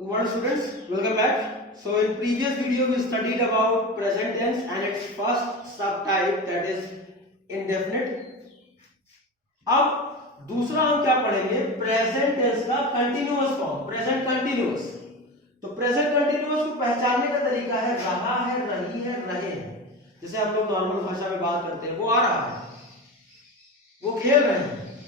Good morning students, welcome back. So in previous video we studied about present tense and its first subtype that is indefinite. अब दूसरा हम क्या पढ़ेंगे, present tense का continuous form, present continuous. तो present continuous को पहचानने का तरीका है रहा है, रही है, रहे हैं। जैसे हम लोग नॉर्मल भाषा में बात करते हैं, वो आ रहा है, वो खेल रहे हैं,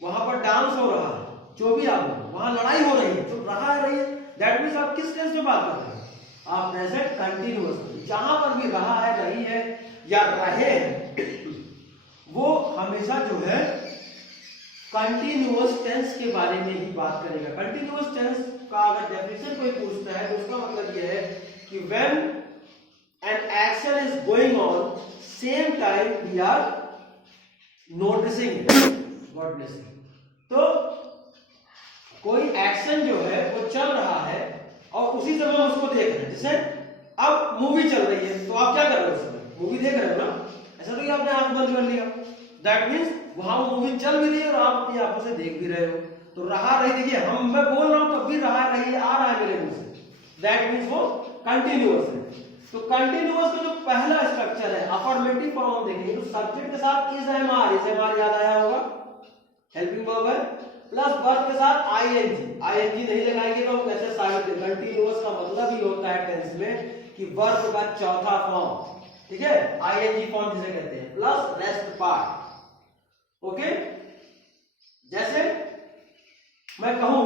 वहां पर डांस हो रहा है, जो भी आप वहां लड़ाई हो रही है, तो रहा है, रही है, दैट मींस आप किस टेंस में बात कर रहे हैं, आप प्रेजेंट कंटिन्यूअस। जहां पर भी रहा है, रही है या रहे हैं, वो हमेशा जो है कंटिन्यूअस टेंस के बारे में ही बात करेगा। कंटिन्यूअस टेंस का अगर डेफिनेशन कोई पूछता है तो उसका मतलब यह है कि when an action is going on same time we are noticing, God bless you. तो कोई एक्शन जो है वो चल रहा है और उसी समय हम उसको देख रहे हैं। जैसे अब मूवी चल रही है तो आप क्या कर रहे हो, उस समय मूवी देख रहे हो ना, ऐसा तो कि आपने आंख बंद कर लिया, दैट मींस वहां मूवी चल भी रही है और आप अपनी आंखों से देख भी रहे हो। तो रहा रही, देखिए मैं बोल रहा हूं तब भी रहा रही आ रहा है मेरे मुंह से, दैट मींस वो कंटिन्यूअस है। तो कंटिन्यूअस का जो पहला स्ट्रक्चर है अफर्मेटिव फॉर्म देखेंगे तो सब्जेक्ट के साथ इज एम आर याद आया होगा, हेल्पिंग वर्ब है, प्लस वर्ब के साथ आईएनजी नहीं लगाएंगे तो हम कैसे साबित करें। कंटिन्यूअस का मतलब ही होता है टेंस में कि वर्ब का चौथा फॉर्म, ठीक है, आईएनजी फॉर्म जिसे कहते हैं, प्लस रेस्ट पार्ट। ओके, जैसे मैं कहूं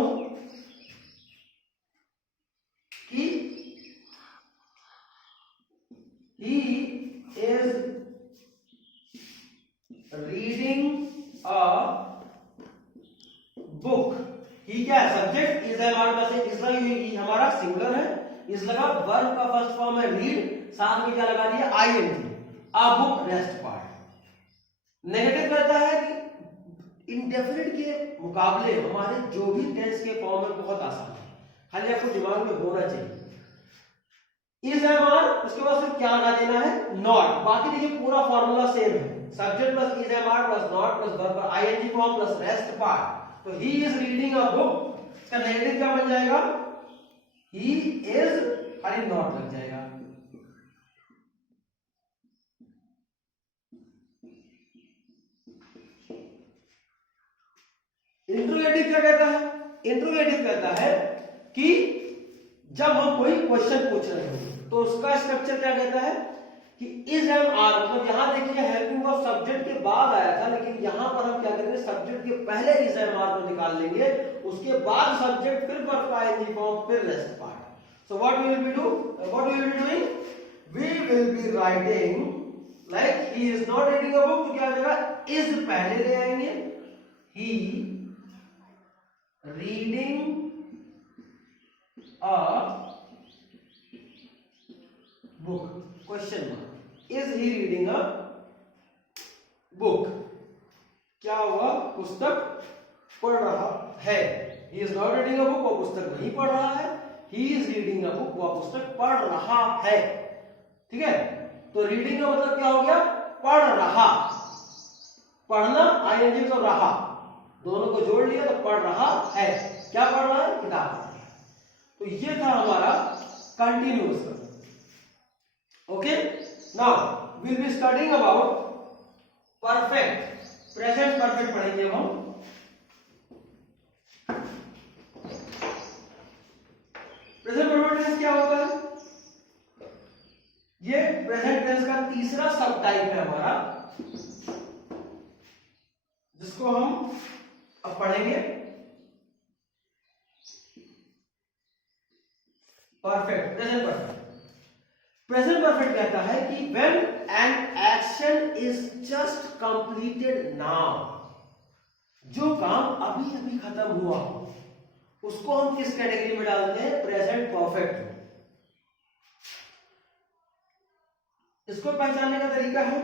कि he is reading a book, he क्या है, सब्जेक्ट, इज है हमारे पास, इज लगा, हमारा सिंगुलर है, इज लगा, वर्ब का फर्स्ट फॉर्म है रीड, साथ में क्या लगा दिया, ING, a book, rest part. Negative कहता है कि इंडेफिनिट के मुकाबले हमारे जो भी टेंस के फॉर्म है बहुत आसान है, खाली आपको दिमाग में होना चाहिए। इज एम आर, उसके बाद फिर क्या लगा देना है, नॉट। बाकी देखिए पूरा फॉर्मूला सेम है, subject plus is am are plus not plus verb ING form plus rest part. तो he is reading a book, इसका नेगेटिव क्या बन जाएगा, ही इज, खाली नॉट लग जाएगा। इंट्रोगेटिव क्या कहता है, इंट्रोगेटिव कहता है कि जब हम कोई क्वेश्चन पूछ रहे हो तो उसका स्ट्रक्चर क्या कहता है कि इज एम आर, मतलब यहां देखिए हेल्पिंग वर्ब सब्जेक्ट के बाद आया था, लेकिन यहां पर हम क्या करेंगे, सब्जेक्ट के पहले इज एम आर को निकाल लेंगे, उसके बाद सब्जेक्ट, फिर वर्ब का आईएनजी फॉर्म, फिर rest part. So what we will be doing, we will be writing like he is not reading a book, तो क्या हो जाएगा, इज पहले ले आएंगे, he reading a book, question mark, is he reading a book, क्या हुआ, पुस्तक पढ़ रहा है, he is not reading a book, वो पुस्तक नहीं पढ़ रहा है, he is reading a book, वह पुस्तक पढ़ रहा है, ठीक है। तो रीडिंग का मतलब क्या हो गया, पढ़ रहा, पढ़ना आईएनजी तो रहा, दोनों को जोड़ लिया तो पढ़ रहा है, क्या पढ़ रहा है, किताब। तो ये था हमारा कंटिन्यूअस का। Okay, now we will be studying about perfect, present perfect पढ़ेंगे हम। प्रेजेंट परफेक्ट टेंस क्या होता है, ये प्रेजेंट टेंस का तीसरा सब टाइप है हमारा, जिसको हम अब पढ़ेंगे। Perfect, present perfect. Present perfect कहता है कि when an action is just completed now, जो काम अभी अभी खत्म हुआ उसको हम किस कैटेगरी में डालते हैं, प्रेजेंट परफेक्ट में। इसको पहचानने का तरीका है,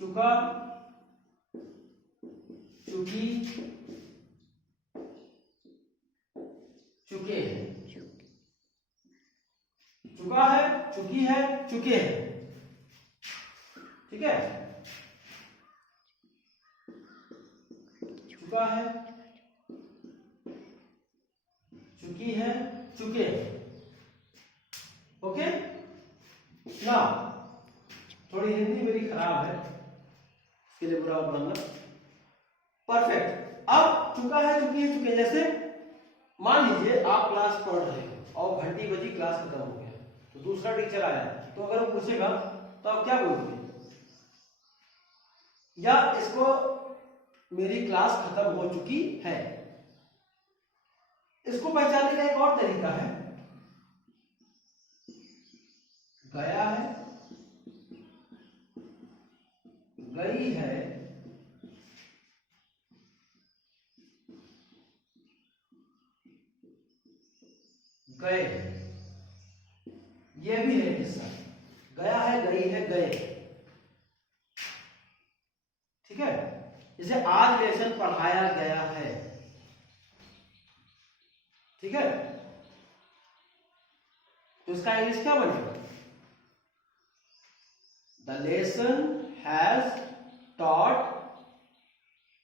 चुका, चुकी, चुके हैं, चुका है, चुकी है, चुके हैं, ठीक है। चुका है, चुकी है, चुके। ओके ना, थोड़ी हिंदी मेरी खराब है, इसके लिए बुरा मत मानना। परफेक्ट। अब चुका है, चुकी है, चुके। जैसे मान लीजिए आप क्लास पढ़ रहे हो और घंटी बजी, क्लास खत्म हो गया, तो दूसरा टीचर आया, तो अगर वो पूछेगा तो आप क्या बोलोगे? या इसको मेरी क्लास खत्म हो चुकी है। इसको पहचानने का एक और तरीका है, गया है, गई है, गए। ये भी है हिस्सा, गया है, गई है, गए। ठीक है, जैसे आज लेसन पढ़ाया गया है। ठीक है, तो इसका इंग्लिश क्या बनेगा? The lesson has taught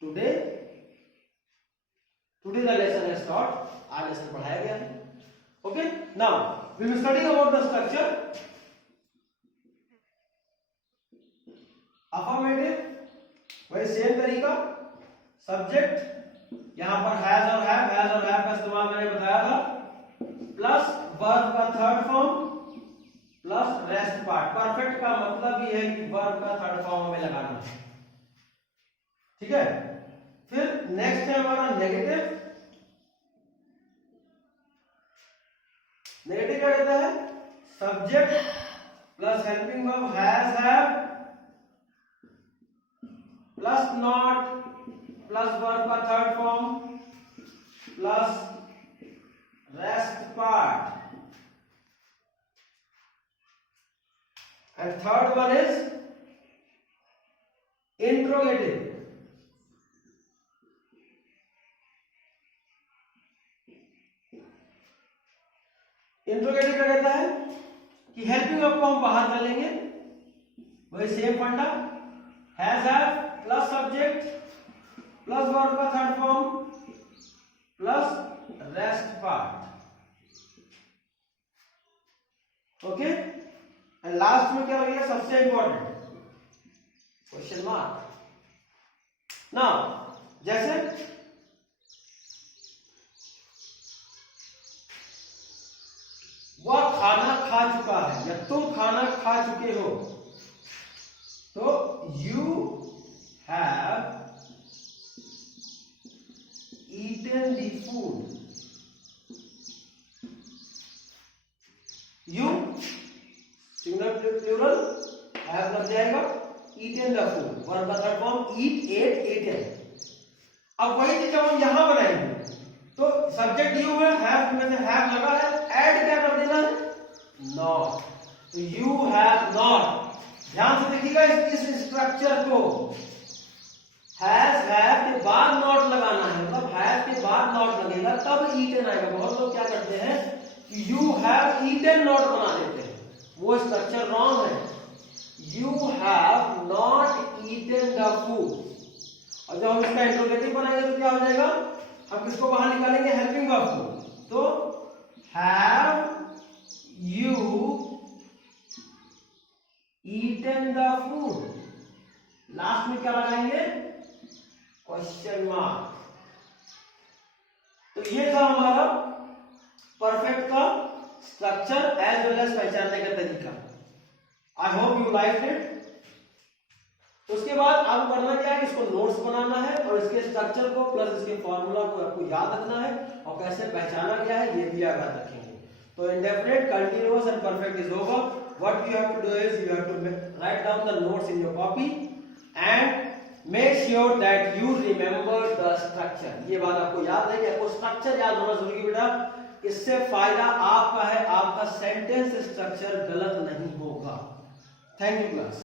today. Today the lesson has taught, आज लेसन पढ़ाया गया है। Okay, now we will study about the structure. Affirmative, वही सेम तरीका। सब्जेक्ट यहां पर हैज और हैव का इस्तेमाल मैंने बताया था, प्लस वर्ब का third form plus rest part. Perfect का मतलब ये है कि वर्ब का थर्ड फॉर्म हमें लगाना है। ठीक है, फिर नेक्स्ट है हमारा नेगेटिव। नेगेटिव क्या कहता है? Subject plus helping verb has, have plus not plus verb का third form plus rest part, and third one is interrogative. Interrogative क्या कहता है कि हेल्पिंग वर्ब को हम बाहर कर लेंगे, वही same funda, has, have plus subject plus verb का third form plus rest part. Okay, and last में क्या लगेगा? सबसे इंपॉर्टेंट क्वेश्चन मार्क। नाउ जैसे वह खाना खा चुका है या तुम खाना खा चुके हो, तो you have eaten the food. You singular plural have लग जाएगा, ईटन द फूड, वर्ब का third form eat, ate, eaten. अब वही चीज जब हम यहां बनाएंगे तो सब्जेक्ट यू है, हैव में से हैव लगा है, ऐड क्या कर देना है? नॉट। तो यू हैव नॉट। ध्यान से देखिएगा इस स्ट्रक्चर को, हैज, हैव के बाद नॉट लगाना है, मतलब हैव के बाद नॉट लगेगा तब ईटन आएगा। बहुत लोग क्या करते हैं कि यू हैव ईटन नॉट बना देते हैं, वो स्ट्रक्चर रॉन्ग है। You have not eaten the food. और जब हम इसका इंट्रोगेटिव बनाएंगे तो क्या हो जाएगा? हम किसको बाहर निकालेंगे? हेल्पिंग वर्ब को। तो have you eaten the food, last में क्या लगाएंगे? Question mark. तो ये था हमारा परफेक्ट का स्ट्रक्चर एज वेल एज पहचानने का तरीका। I hope you like it. तो उसके बाद आपको करना क्या है? इसको नोट्स बनाना है और इसके स्ट्रक्चर को प्लस इसके फॉर्मूला को आपको याद रखना है और कैसे पहचाना गया है ये भी याद रखेंगे। तो indefinite, continuous and perfect is over. What you have to do is you have to write down the notes in your copy and make sure that you remember the structure. ये बात आपको याद रहेगी, आपको स्ट्रक्चर याद होना जरूरी है बेटा। इससे फायदा आपका है, आपका सेंटेंस स्ट्रक्चर गलत नहीं होगा। Thank you class.